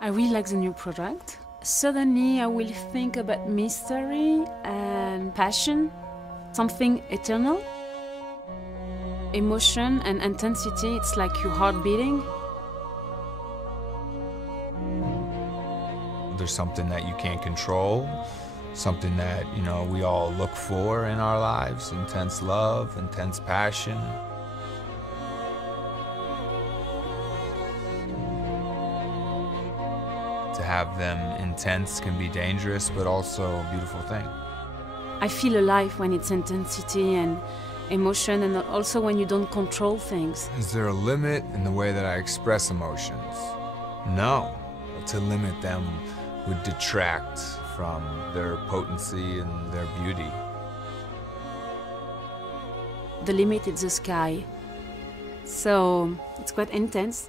I really like the new product. Suddenly I will think about mystery and passion, something eternal. Emotion and intensity, it's like your heart beating. There's something that you can't control, something that, you know, we all look for in our lives, intense love, intense passion. To have them intense can be dangerous, but also a beautiful thing. I feel alive when it's intensity and emotion, and also when you don't control things. Is there a limit in the way that I express emotions? No. To limit them would detract from their potency and their beauty. The limit is the sky. So it's quite intense.